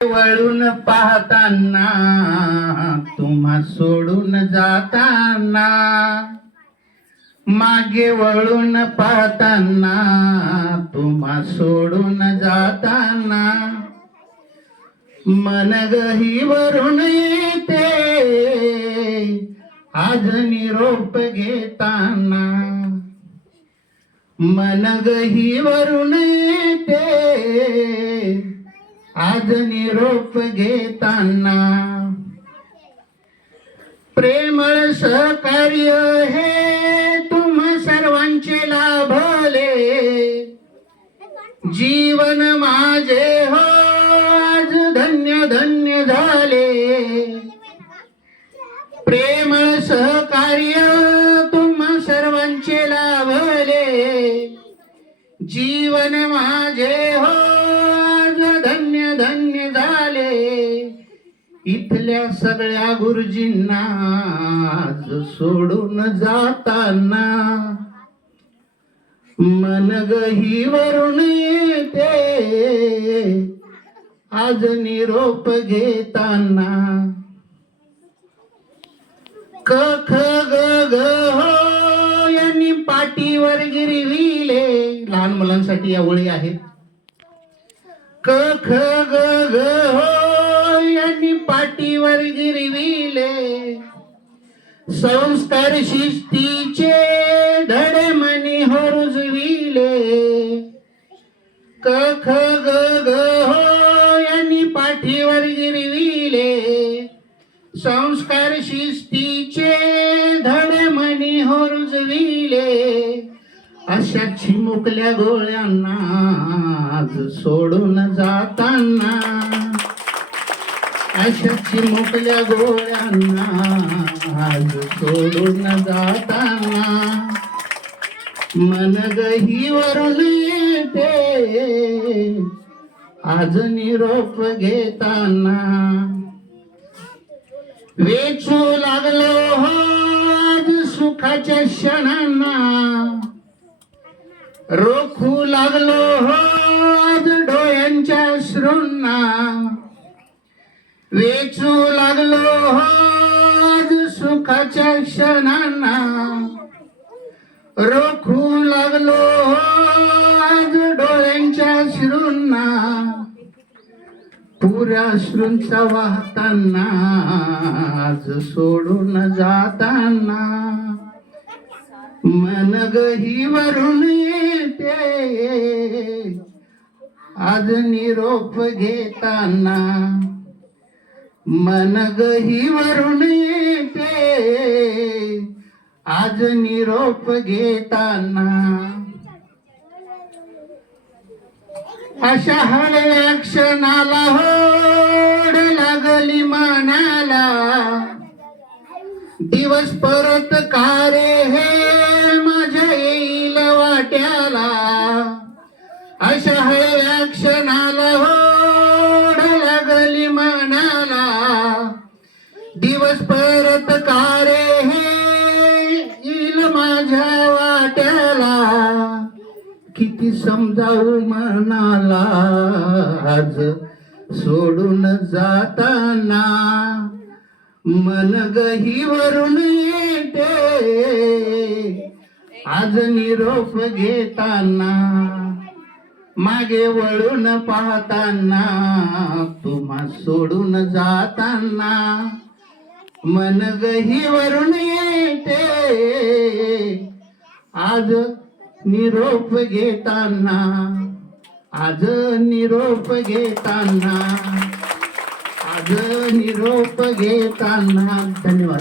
वळून पाहताना तुम्हा सोडून जाताना, मागे वळून पाहताना तुम्हा सोडून जाताना, मन गहीवरून येते आज निरोप घेताना, मन गहीवरून येते आज निरोप घेताना, प्रेमळ सहकार्य हे तुम्हा सर्वांचे लाभले, जीवन माझे हो आज धन्य धन्य झाले, प्रेमळ सहकार्य तुम्हा सर्वांचे लाभले, जीवन माझे हो धन्य धन्य झाले, इथल्या सगळ्या गुरुजींना आज सोडून जाताना, मन गहीवरून येते आज निरोप घेताना, क ख ग ग हो यांनी पाठीवर गिरविले. लहान मुलांसाठी या ओळी आहेत. क ख ग ग हो यांनी पाठीवर गिरविले, संस्कार शिस्तीचे धडे मनी हो रुजविले, क ख ग ग हो यांनी पाठीवर गिरविले, संस्कार शिस्तीचे धडे मनी हो रुजविले, अशा चिमुकल्या गोळ्यांना आज सोडून जाताना, अशा चिमुकल्या गोळ्यांना आज सोडून जाताना, मन गहीवरून येते आज निरोप घेताना, वेचू लागलो हो आज सुखाच्या क्षणांना, रोखू लागलो हो आज डोळ्यांच्या अश्रूंना, वेचू लागलो हो आज सुखाच्या क्षणांना, रोखू लागलो हो आज डोळ्यांच्या अश्रूंना, पुऱ्या अश्रूंचा वाहताना आज सोडून जाताना, मन गहीवरून येते आज निरोप घेताना, मन गहीवरून येते आज निरोप घेताना, अशा हळव्या क्षणाला होड लागली मनाला, दिवस परत कारे हे माझ्या येईल वाट्याला, अशा हळव्या क्षणाला होड लागली मनाला, दिवस परत कारे हे येईल माझ्या वाट्याला, किती समजावू मनाला आज सोडून जाताना, मन गहीवरून येते आज निरोप घेताना, मागे वळून पाहताना तुम्हा सोडून जाताना, मन गहीवरून येते आज निरोप घेताना, आज निरोप घेताना, आज निरोप घेताना. धन्यवाद.